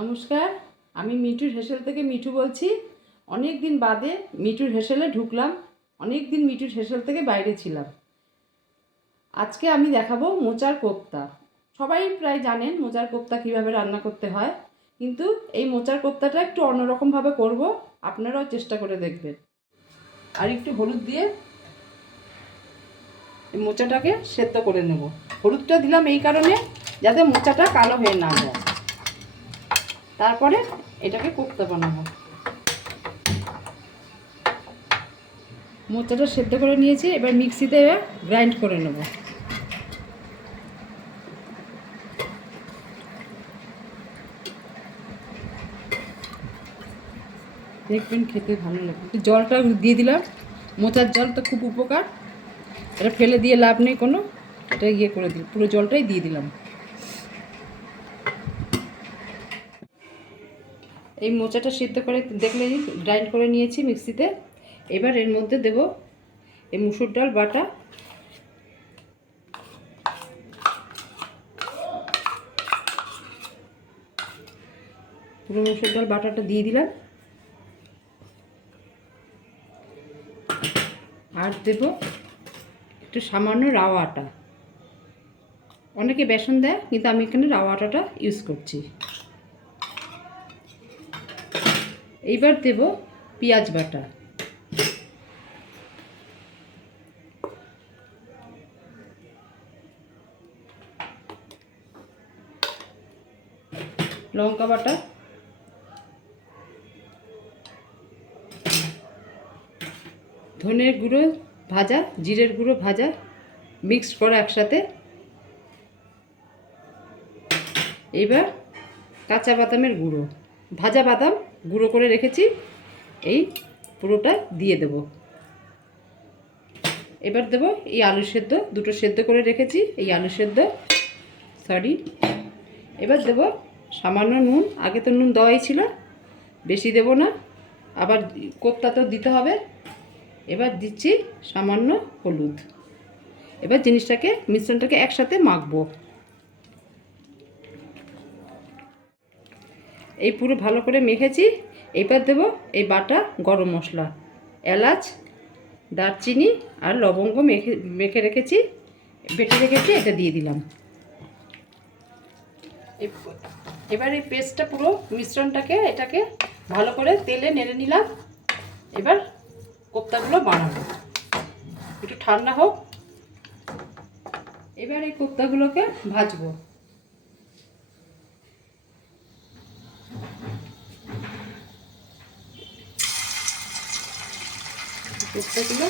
নমস্কার, আমি মিঠুর হেসেল থেকে মিঠু বলছি। অনেক দিন বাদে মিঠুর হেসেলে ঢুকলাম। অনেক দিন মিঠুর হেসেল থেকে বাইরে ছিলাম। আজকে আমি দেখাবো মোচার কোপ্তা। সবাই প্রায় জানেন মোচার কোপ্তা কীভাবে রান্না করতে হয়, কিন্তু এই মোচার কোপ্তাটা একটু অন্যরকমভাবে করব। আপনারাও চেষ্টা করে দেখবেন। আর একটু হলুদ দিয়ে এই মোচাটাকে সেদ্ধ করে নেব। হলুদটা দিলাম এই কারণে যাতে মোচাটা কালো হয়ে না যায়। তারপরে এটাকে কোপ্তা বানাবো। মোচাটা সেদ্ধ করে নিয়েছি, এবার মিক্সিতে গ্রাইন্ড করে নেব। দেখবেন খেতে ভালো লাগবে। একটু জলটা দিয়ে দিলাম, মোচার জল তো খুব উপকার, এটা ফেলে দিয়ে লাভ নেই কোনো, এটা করে দিই, পুরো জলটাই দিয়ে দিলাম। এই মোচাটা সিদ্ধ করে দেখলে গ্রাইন্ড করে নিয়েছি মিক্সিতে। এবার এর মধ্যে দেব এই মুসুর ডাল বাটা, পুরো মুসুর ডাল বাটাটা দিয়ে দিলাম। আর দেব একটু সামান্য রাওয়া আটা। অনেকে বেসন দেয়, কিন্তু আমি এখানে রাওয়া আটাটা ইউজ করছি। এইবার দেব পেঁয়াজ বাটা, লঙ্কা বাটা, ধনের গুঁড়ো ভাজা, জিরের গুঁড়ো ভাজা, মিক্সড করা একসাথে। এইবার কাঁচা বাদামের গুঁড়ো, ভাজা বাদাম গুঁড়ো করে রেখেছি, এই পুরোটা দিয়ে দেব। এবার দেব এই আলু সেদ্ধ, দুটো সেদ্ধ করে রেখেছি, এই আলু সেদ্ধ, এবার দেব সামান্য নুন, আগে তো নুন দেওয়াই ছিল, বেশি দেব না, আবার কোপ্তা তো দিতে হবে। এবার দিচ্ছি সামান্য হলুদ। এবার মিশ্রণটাকে একসাথে মাখবো। এই পুরো ভালো করে মেখেছি। এবার দেব এই বাটা গরম মশলা, এলাচ, দারচিনি আর লবঙ্গ মেখে রেখেছি, বেটে রেখেছি, এটা দিয়ে দিলাম। এবার এই পেস্টটা, পুরো মিশ্রণটাকে, এটাকে ভালো করে তেলে নেড়ে নিলাম। এবার কোপ্তাগুলো বানাবো, একটু ঠান্ডা হোক। এবার এই কোপ্তাগুলোকে ভাজবো। কোপ্তাগুলো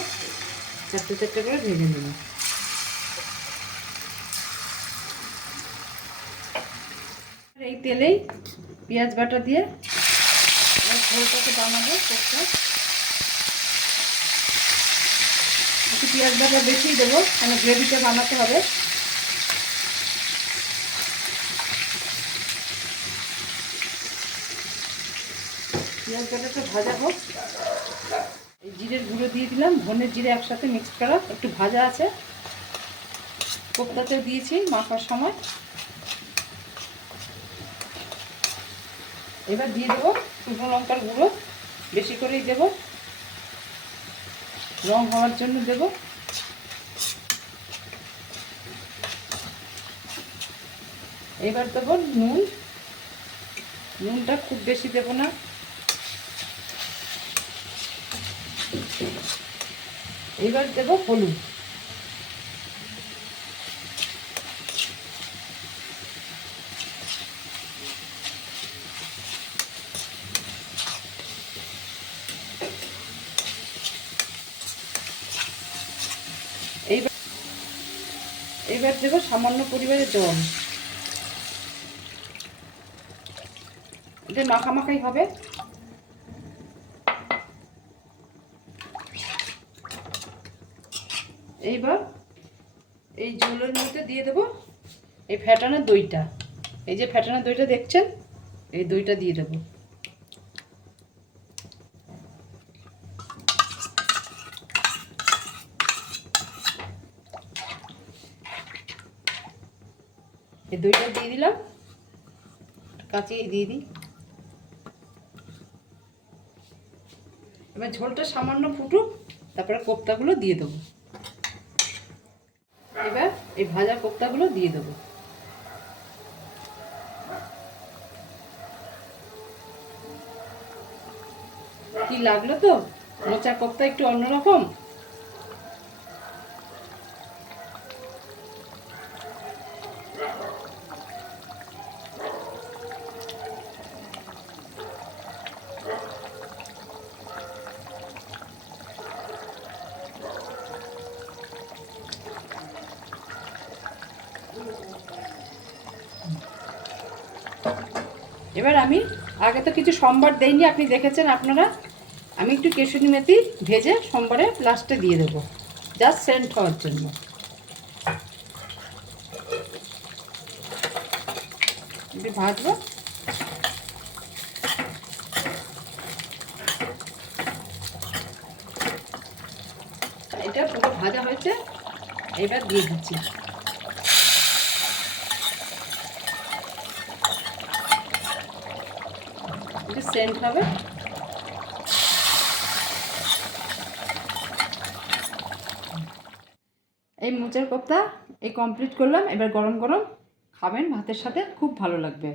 চারটে চারটে করে ভেজে নেব। এই তেলেই পেঁয়াজ বাটা দিয়ে ঝোলটাকে বানাবো কোপ্তা। একটু পেঁয়াজ বাটা বেশিই দেবো, কারণ গ্রেভিটা বানাতে হবে। পেঁয়াজ বাটাটা ভাজা হোক। এই জিরের গুঁড়ো দিয়ে দিলাম, ধনের জিরে একসাথে মিক্সড করা, একটু ভাজা আছে, কোপ্তাতে দিয়েছি মাখার সময়। এবার দিয়ে দেবো শুকনো লঙ্কার গুঁড়ো, বেশি করেই দেব, রং হওয়ার জন্য দেব। এবার দেবো নুন, নুনটা খুব বেশি দেব না। এবার দেব হলুদ, এবার দেব সামান্য পরিমাণে জল। এটা মাখামাখাই হবে। এইবার এই ঝোলের মধ্যে দিয়ে দেব এই ফ্যাটানো দইটা। এই যে ফ্যাটানো দইটা দেখছেন, এই দইটা দিয়ে দেব। এই দইটা দিয়ে দিলাম, কাচিয়ে দিয়ে দিই। এবার ঝোলটা সামান্য ফুটুক, তারপরে কোপ্তাগুলো দিয়ে দেবো। এবার এই ভাজা কোপ্তাগুলো দিয়ে দেবো। কি লাগলো তো? মোচার কোপ্তা একটু অন্যরকম। এবার আমি আগে তো কিছু সম্বার দেইনি, আপনি দেখেছেন আপনারা। আমি একটু কেশুরি মেথি ভেজে সম্বারে লাস্টে দিয়ে দেবো, জাস্ট সেন্ট হওয়ার জন্য। একটু ভাজবো। এটা পুরো ভাজা হয়েছে, এবার দিয়ে দিচ্ছি। একটু সেন্ট হবে। এই মোচার কোপ্তা এই কমপ্লিট করলাম। এবার গরম গরম খাবেন ভাতের সাথে, খুব ভালো লাগবে।